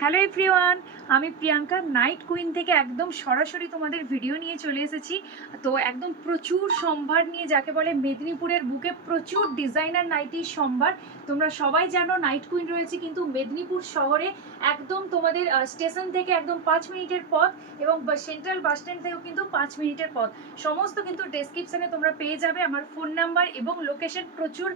Hello everyone, আমি Priyanka night queen থেকে একদম সরাসরি তোমাদের ভিডিও নিয়ে চলে এসেছি। তো একদম প্রচুর সম্ভার নিয়ে, যাকে বলে মেদিনীপুরের বুকে প্রচুর ডিজাইনার নাইটির সম্ভার। তোমরা সবাই জানো নাইট কুইন রয়েছে কিন্তু মেদিনীপুর শহরে, একদম তোমাদের স্টেশন থেকে একদম 5 মিনিটের পথ, এবং সেন্ট্রাল বাস স্ট্যান্ড থেকেও কিন্তু 5 মিনিটের পথ। সমস্ত কিন্তু ডেসক্রিপশনে তোমরা পেয়ে যাবে আমার ফোন নাম্বার এবং লোকেশন। প্রচুর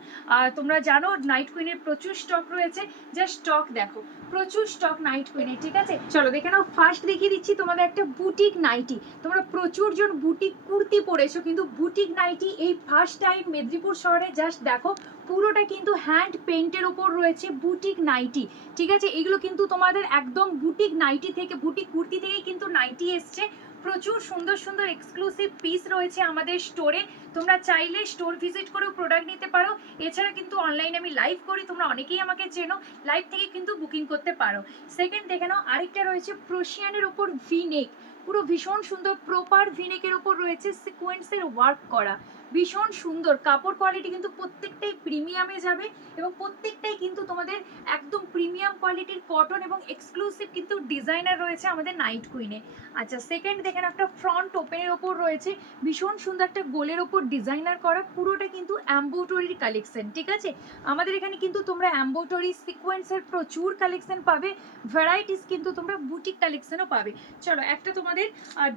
তোমরা জানো নাইট কুইনের প্রচুর স্টক রয়েছে, যা স্টক দেখো, প্রচুর স্টক নাইট কুইনের। ঠিক আছে, চলো দেখে নাও। ফার্স্ট দেখিয়ে দিচ্ছি তোমাদের একটা বুটিক নাইটি। তোমরা প্রচুর জন বুটিক কুর্তি পরেছো, কিন্তু বুটিক নাইটি এই ফার্স্ট টাইম মেদিনীপুর শহরে। জাস্ট দেখো, পুরোটা কিন্তু হ্যান্ড পেন্টের ওপর রয়েছে বুটিক নাইটি। ঠিক আছে, এগুলো কিন্তু তোমাদের একদম বুটিক নাইটি থেকে, বুটিক কুর্তি থেকেই কিন্তু নাইটি এসছে। প্রচুর সুন্দর সুন্দর এক্সক্লুসিভ পিস রয়েছে আমাদের স্টোরে। তোমরা চাইলে স্টোর ভিজিট করেও প্রোডাক্ট নিতে পারো। এছাড়া কিন্তু অনলাইনে আমি লাইভ করি, তোমরা অনেকেই আমাকে চেনো, লাইভ থেকে কিন্তু বুকিং করতে পারো। সেকেন্ড দেখে নাও, আরেকটা রয়েছে প্রশিয়ানের ওপর ভিনেক। পুরো ভীষণ সুন্দর প্রপার ভিনেকের ওপর রয়েছে সিকোয়েন্সের ওয়ার্ক করা। ভীষণ সুন্দর কাপড় কোয়ালিটি, কিন্তু প্রত্যেকটাই প্রিমিয়ামে যাবে এবং প্রত্যেকটাই কিন্তু তোমাদের একদম প্রিমিয়াম কোয়ালিটির কটন এবং এক্সক্লুসিভ কিন্তু ডিজাইনার রয়েছে আমাদের নাইট কুইনে। আচ্ছা, সেকেন্ড দেখেন, একটা ফ্রন্ট ওপেনের ওপর রয়েছে ভীষণ সুন্দর একটা গোলের ওপর ডিজাইনার করা। পুরোটা কিন্তু অ্যাম্বোটরির কালেকশন। ঠিক আছে, আমাদের এখানে কিন্তু তোমরা অ্যাম্বোটরি সিকোয়েন্সের প্রচুর কালেকশন পাবে, ভ্যারাইটিস কিন্তু তোমরা বুটিক কালেকশনও পাবে। চলো একটা তোমাদের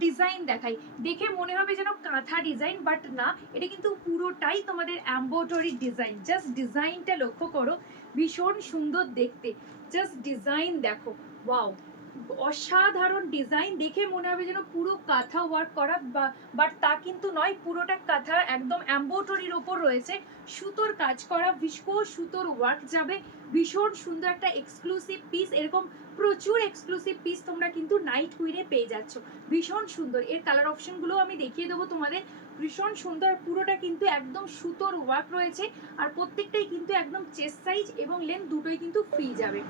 ডিজাইন দেখাই। দেখে মনে হবে যেন কাঁথা ডিজাইন, বাট না, এটা কিন্তু পুরোটাই তোমাদের অ্যাম্বোটরি ডিজাইন। জাস্ট ডিজাইনটা লক্ষ্য করো, ভীষণ সুন্দর দেখতে। জাস্ট ডিজাইন দেখো, ওয়াও, অসাধারণ ডিজাইন। দেখে মনে হবে যেন পুরো কাঁথা ওয়ার্ক করা, বাট তা কিন্তু নয়, পুরোটা কাঁথা একদম এমব্রয়ডারির ওপর রয়েছে, সুতোর কাজ করা, ভিস্কোস সুতোর ওয়ার্ক যাবে। ভীষণ সুন্দর একটা এক্সক্লুসিভ পিস। এরকম প্রচুর এক্সক্লুসিভ পিস তোমরা কিন্তু নাইট কুইনে পেয়ে যাচ্ছ। ভীষণ সুন্দর, এর কালার অপশনগুলো আমি দেখিয়ে দেবো তোমাদের। ভীষণ সুন্দর, পুরোটা কিন্তু একদম সুতোর ওয়ার্ক রয়েছে, আর প্রত্যেকটাই কিন্তু একদম চেস্ট সাইজ এবং লেন্থ দুটোই কিন্তু ফ্রি যাবে।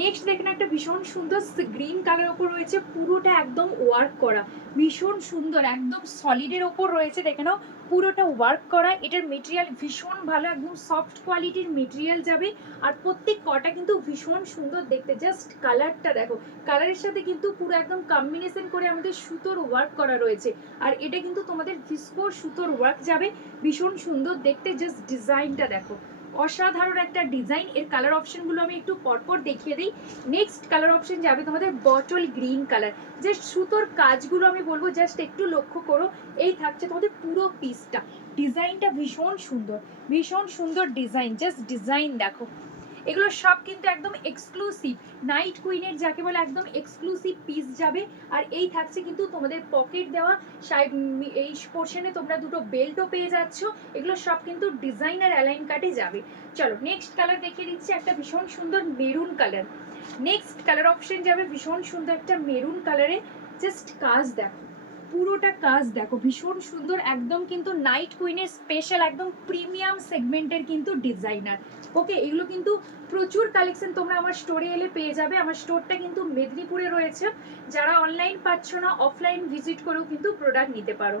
নেক্সট দেখেন, একটা ভীষণ সুন্দর গ্রিন কালার ওপর রয়েছে, পুরোটা একদম ওয়ার্ক করা, ভীষণ সুন্দর, একদম সলিডের ওপর রয়েছে। দেখে নাও, পুরোটা ওয়ার্ক করা। এটার মেটেরিয়াল ভীষণ ভালো, একদম সফট কোয়ালিটির মেটেরিয়াল যাবে, আর প্রত্যেক কটা কিন্তু ভীষণ সুন্দর দেখতে। জাস্ট কালারটা দেখো, কালারের সাথে কিন্তু পুরো একদম কম্বিনেশন করে আমাদের সুতোর ওয়ার্ক করা রয়েছে, আর এটা কিন্তু তোমাদের ভিস্কোর সুতোর ওয়ার্ক যাবে। ভীষণ সুন্দর দেখতে, জাস্ট ডিজাইনটা দেখো, অসাধারণ একটা ডিজাইন। এর কালার অপশনগুলো আমি একটু পরপর দেখিয়ে দিই। নেক্সট কালার অপশন যাবে তোমাদের বটল গ্রিন কালার। জাস্ট সুতোর কাজগুলো আমি বলবো জাস্ট একটু লক্ষ্য করো। এই থাকছে তোমাদের পুরো পিসটা, ডিজাইনটা ভীষণ সুন্দর, ভীষণ সুন্দর ডিজাইন। জাস্ট ডিজাইন দেখো, এগুলো সব কিন্তু একদম এক্সক্লুসিভ নাইট কুইনের, যাকে বলে একদম এক্সক্লুসিভ পিস যাবে। আর এই থাকছে কিন্তু তোমাদের পকেট দেওয়া সাইড, এই পোর্শনে তোমরা দুটো বেল্টও পেয়ে যাচ্ছ। এগুলো সব কিন্তু ডিজাইনার অ্যালাইন কাটে যাবে। চলো নেক্সট কালার দেখিয়ে দিচ্ছি, একটা ভীষণ সুন্দর maroon colour. Next colour option যাবে ভীষণ সুন্দর একটা মেরুন কালারে। জাস্ট কাজ দেখো, পুরোটা কাজ দেখো, ভীষণ সুন্দর, একদম কিন্তু নাইট কুইনের স্পেশাল, একদম প্রিমিয়াম সেগমেন্টের কিন্তু ডিজাইনার। ওকে, এগুলো কিন্তু প্রচুর কালেকশন তোমরা আমার স্টোরে এলে পেয়ে যাবে। আমার স্টোরটা কিন্তু মেদিনীপুরে রয়েছে, যারা অনলাইন পাচ্ছ না অফলাইন ভিজিট করেও কিন্তু প্রোডাক্ট নিতে পারো।